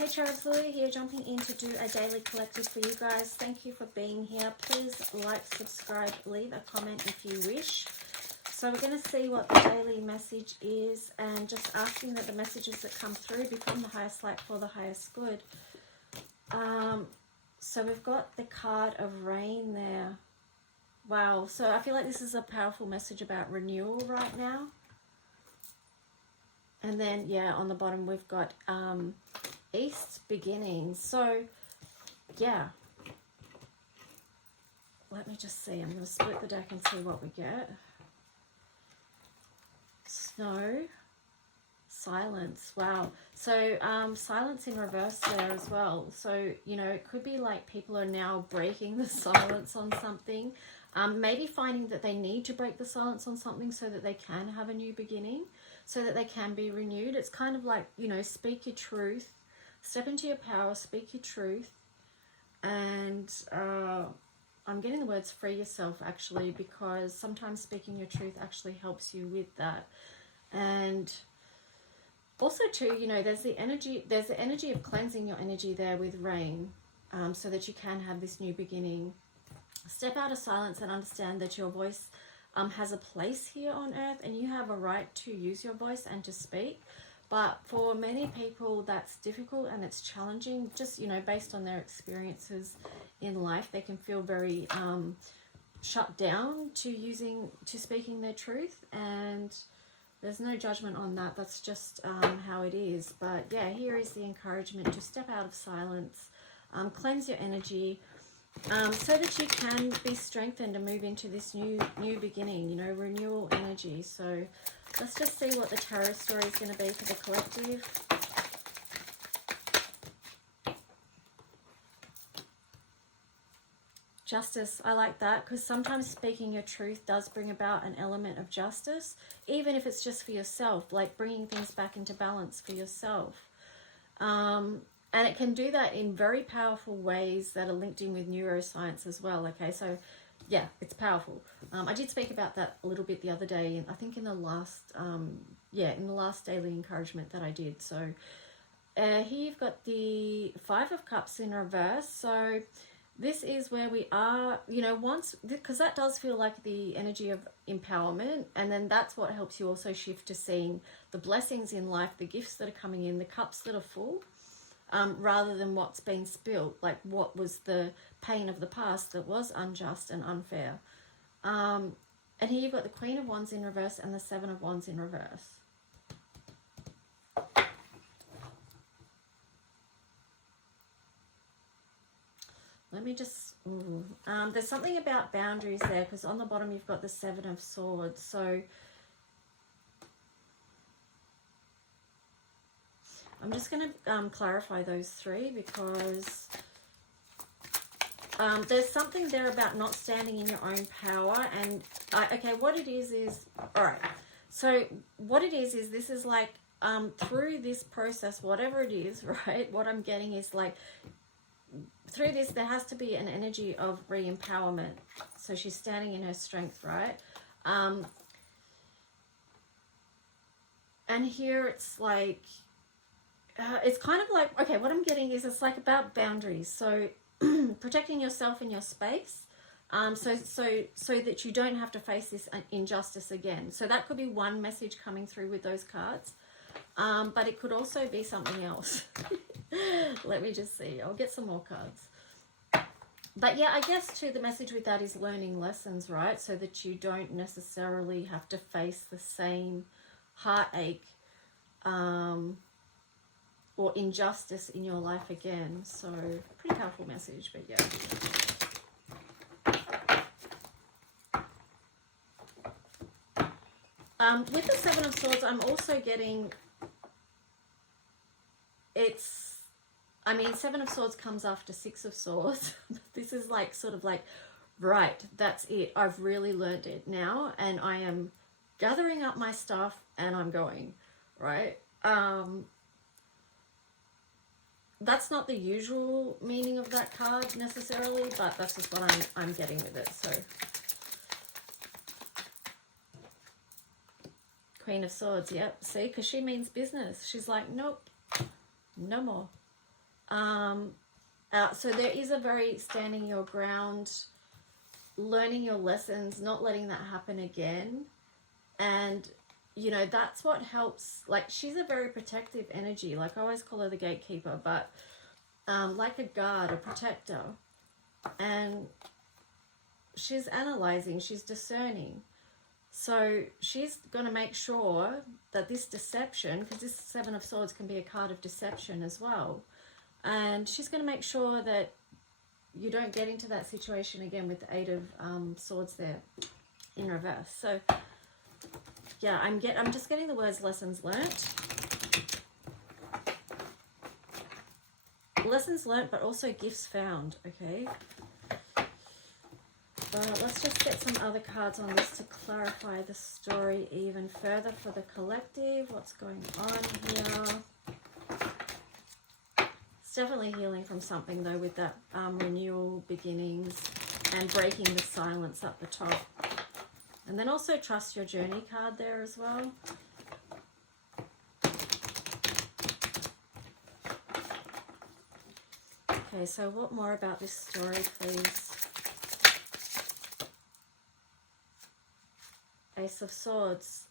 Hey Charles Lily here, jumping in to do a daily collective for you guys. Thank you for being here. Please like, subscribe, leave a comment if you wish. So we're going to see what the daily message is, and just asking that the messages that come through be from the highest light for the highest good. So we've got the card of rain there. Wow. So I feel like this is a powerful message about renewal right now. And then, yeah, on the bottom we've got East beginnings. So, yeah. Let me just see. I'm going to split the deck and see what we get. Snow. Silence. Wow. So, silence in reverse there as well. So, you know, it could be like people are now breaking the silence on something. Maybe finding that they need to break the silence on something so that they can have a new beginning, so that they can be renewed. It's kind of like, you know, speak your truth, step into your power, speak your truth. And I'm getting the words free yourself actually, because sometimes speaking your truth actually helps you with that. And also too, you know, there's the energy of cleansing your energy there with rain, so that you can have this new beginning. Step out of silence and understand that your voice has a place here on earth, and you have a right to use your voice and to speak. But for many people that's difficult and it's challenging, just, you know, based on their experiences in life, they can feel very shut down to speaking their truth, and there's no judgment on that. That's just how it is. But yeah, here is the encouragement to step out of silence, cleanse your energy, so that you can be strengthened and move into this new beginning, you know, renewal energy. So let's just see what the tarot story is going to be for the collective. Justice, I like that, because sometimes speaking your truth does bring about an element of justice, even if it's just for yourself, like bringing things back into balance for yourself. And it can do that in very powerful ways that are linked in with neuroscience as well. Okay, so yeah, it's powerful. I did speak about that a little bit the other day, I think in the last daily encouragement that I did. So here you've got the Five of Cups in reverse. So this is where we are, you know, because that does feel like the energy of empowerment, and then that's what helps you also shift to seeing the blessings in life, the gifts that are coming in, the cups that are full. Rather than what's been spilt, like what was the pain of the past that was unjust and unfair. And here you've got the Queen of Wands in reverse and the Seven of Wands in reverse. Let me just... there's something about boundaries there, because on the bottom you've got the Seven of Swords. So I'm just going to clarify those three, because there's something there about not standing in your own power. And okay, what it is all right. So what it is this is like through this process, whatever it is, right? What I'm getting is like through this there has to be an energy of re-empowerment. So she's standing in her strength, right? And here it's like it's kind of like, okay, what I'm getting is it's like about boundaries. So protecting yourself and your space, so that you don't have to face this injustice again. So that could be one message coming through with those cards, but it could also be something else. Let me just see. I'll get some more cards. But yeah, I guess too the message with that is learning lessons, right? So that you don't necessarily have to face the same heartache or injustice in your life again. So pretty powerful message, but yeah. With the Seven of Swords, I'm also getting Seven of Swords comes after Six of Swords. This is like sort of like, right, that's it. I've really learned it now, and I am gathering up my stuff and I'm going, right? That's not the usual meaning of that card necessarily, but that's just what I'm getting with it. So Queen of Swords, yep. See, because she means business. She's like, nope, no more. So there is a very standing your ground, learning your lessons, not letting that happen again. And, you know, that's what helps. Like, she's a very protective energy. Like, I always call her the gatekeeper, but like a guard, a protector. And she's analyzing, she's discerning. So she's going to make sure that this deception, because this Seven of Swords can be a card of deception as well, and she's going to make sure that you don't get into that situation again with the Eight of Swords there in reverse. So yeah, I'm just getting the words lessons learnt. Lessons learnt, but also gifts found, okay? Let's just get some other cards on this to clarify the story even further for the collective. What's going on here? It's definitely healing from something, though, with that renewal, beginnings, and breaking the silence at the top. And then also trust your journey card there as well. Okay, so what more about this story, please? Ace of Swords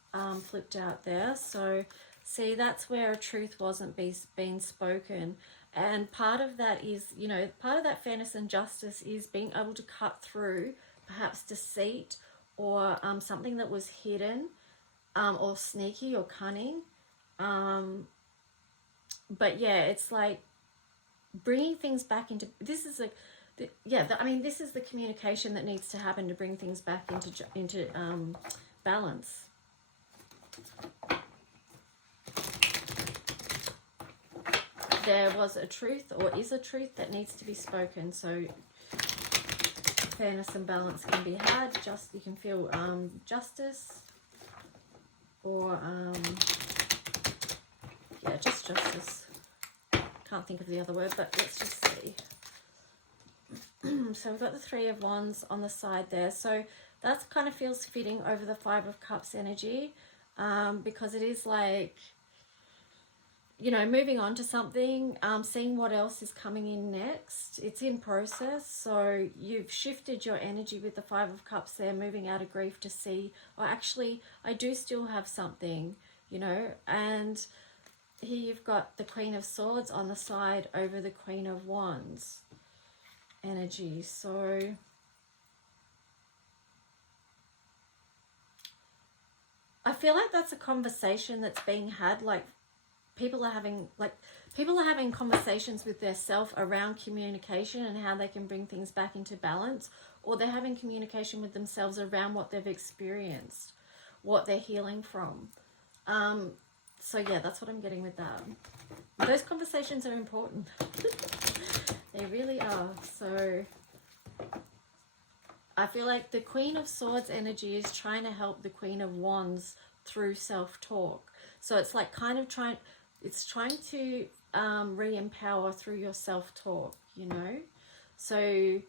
flipped out there. So see, that's where a truth wasn't being spoken. And part of that is, you know, part of that fairness and justice is being able to cut through perhaps deceit or something that was hidden or sneaky or cunning. But yeah, it's like bringing things back into, this is a, I mean, this is the communication that needs to happen to bring things back into balance. There was a truth, or is a truth, that needs to be spoken. So fairness and balance can be had. Just, you can feel justice, or yeah, just justice. Can't think of the other word, but let's just see. So we've got the Three of Wands on the side there. So that kind of feels fitting over the Five of Cups energy, because it is like, you know, moving on to something, seeing what else is coming in next. It's in process. So you've shifted your energy with the Five of Cups there, moving out of grief to see, oh, actually, I do still have something, you know. And here you've got the Queen of Swords on the side over the Queen of Wands energy. So I feel like that's a conversation that's being had. Like people are having conversations with their self around communication and how they can bring things back into balance, or they're having communication with themselves around what they've experienced, what they're healing from. So yeah, that's what I'm getting with that. Those conversations are important. They really are. So I feel like the Queen of Swords energy is trying to help the Queen of Wands through self-talk. So it's like kind of trying to re-empower through your self-talk, you know. So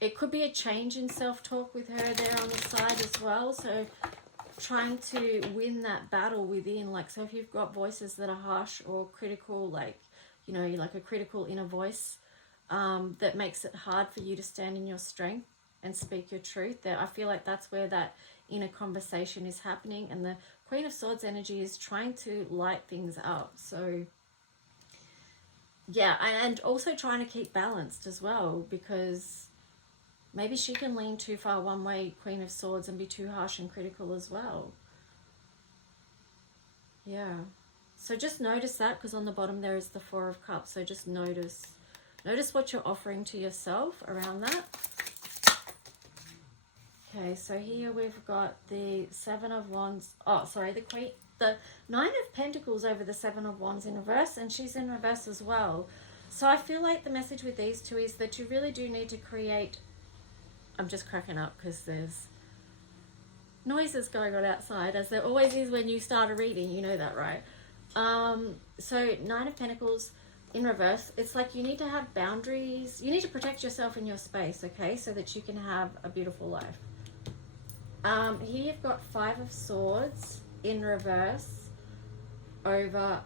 it could be a change in self-talk with her there on the side as well. So trying to win that battle within, like, so if you've got voices that are harsh or critical, like, you know, like a critical inner voice that makes it hard for you to stand in your strength and speak your truth, there, I feel like that's where that inner conversation is happening, and the Queen of Swords energy is trying to light things up. So yeah, and also trying to keep balanced as well, because maybe she can lean too far one way, Queen of Swords, and be too harsh and critical as well. Yeah. So just notice that, because on the bottom there is the Four of Cups. So just notice what you're offering to yourself around that. Okay, so here we've got the Seven of Wands. Oh, sorry, the Nine of Pentacles over the Seven of Wands in reverse, and she's in reverse as well. So I feel like the message with these two is that you really do need to create. I'm just cracking up because there's noises going on outside, as there always is when you start a reading, you know that, right? So Nine of Pentacles in reverse, it's like you need to have boundaries. You need to protect yourself in your space, okay, so that you can have a beautiful life. Here you've got Five of Swords in reverse over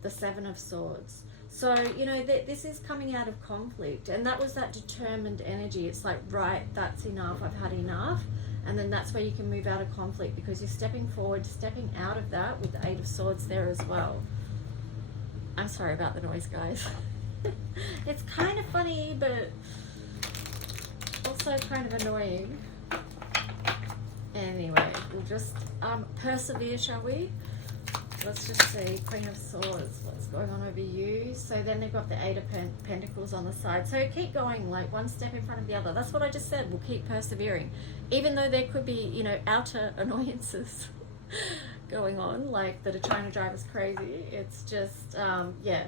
the Seven of Swords. So, you know, this is coming out of conflict, and that was that determined energy. It's like, right, that's enough, I've had enough. And then that's where you can move out of conflict, because you're stepping forward, stepping out of that with the Eight of Swords there as well. I'm sorry about the noise, guys. It's kind of funny, but also kind of annoying. Anyway, we'll just persevere, shall we? Let's just see. Queen of Swords, what's going on over you? So then they've got the Eight of Pentacles on the side. So keep going, like one step in front of the other. That's what I just said. We'll keep persevering. Even though there could be, you know, outer annoyances going on, like that are trying to drive us crazy. It's just, yeah.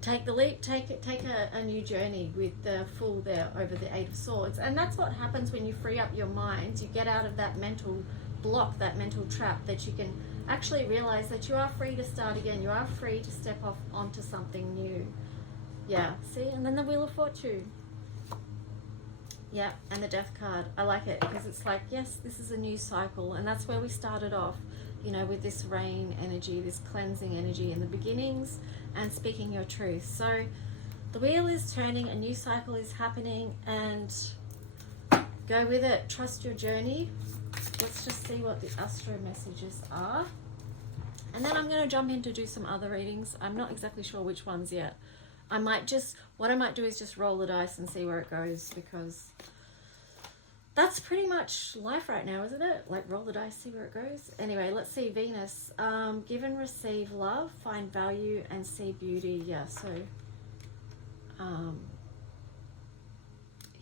Take the leap, take a new journey with the Fool there over the Eight of Swords. And that's what happens when you free up your mind. You get out of that mental block, that mental trap, that you can actually realize that you are free to start again. You are free to step off onto something new. Yeah, see? And then the Wheel of Fortune. Yeah, and the Death card. I like it because it's like, yes, this is a new cycle. And that's where we started off, you know, with this rain energy, this cleansing energy in the beginnings and speaking your truth. So the wheel is turning, a new cycle is happening, and go with it. Trust your journey. Let's just see what the astro messages are. And then I'm going to jump in to do some other readings. I'm not exactly sure which ones yet. What I might do is just roll the dice and see where it goes, because that's pretty much life right now, isn't it? Like, roll the dice, see where it goes. Anyway, let's see. Venus. Give and receive love, find value, and see beauty. Yeah, so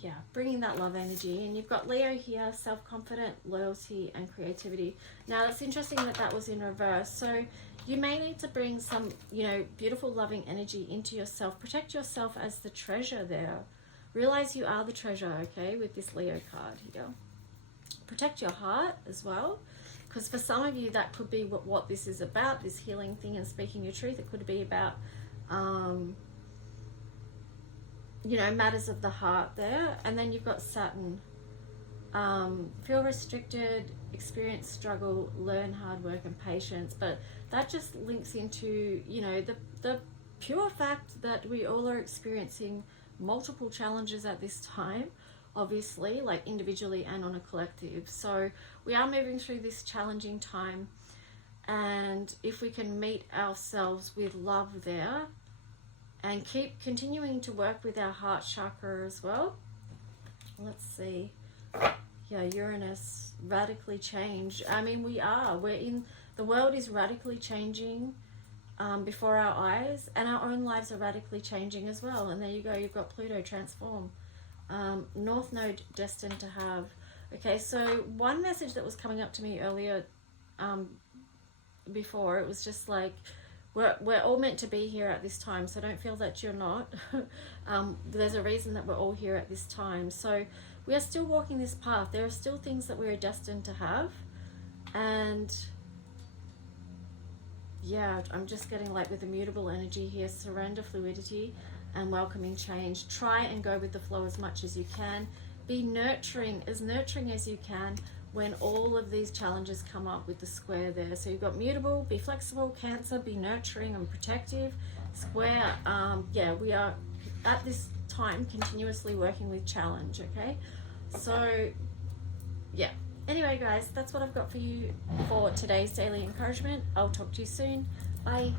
yeah, bringing that love energy. And you've got Leo here, self-confident, loyalty, and creativity. Now, it's interesting that that was in reverse. So you may need to bring some, you know, beautiful, loving energy into yourself. Protect yourself as the treasure there. Realize you are the treasure, okay, with this Leo card here. Protect your heart as well, because for some of you, that could be what this is about, this healing thing and speaking your truth. It could be about, you know, matters of the heart there. And then you've got Saturn. Feel restricted, experience struggle, learn hard work and patience. But that just links into, you know, the pure fact that we all are experiencing multiple challenges at this time, obviously, like individually and on a collective. So we are moving through this challenging time, and if we can meet ourselves with love there and keep continuing to work with our heart chakra as well. Let's see. Yeah, Uranus, radically change. I mean, the world is radically changing before our eyes, and our own lives are radically changing as well. And there you go, you've got Pluto, transform. North Node, destined to have. Okay, so one message that was coming up to me earlier before, it was just like, we're all meant to be here at this time, so don't feel that you're not. There's a reason that we're all here at this time. So we are still walking this path. There are still things that we're destined to have. And yeah, I'm just getting like with immutable energy here, surrender, fluidity, and welcoming change. Try and go with the flow as much as you can. Be nurturing as you can when all of these challenges come up with the square there. So you've got mutable, be flexible, Cancer, be nurturing and protective. Square, yeah, we are at this time continuously working with challenge, okay? So, yeah. Anyway, guys, that's what I've got for you for today's daily encouragement. I'll talk to you soon. Bye.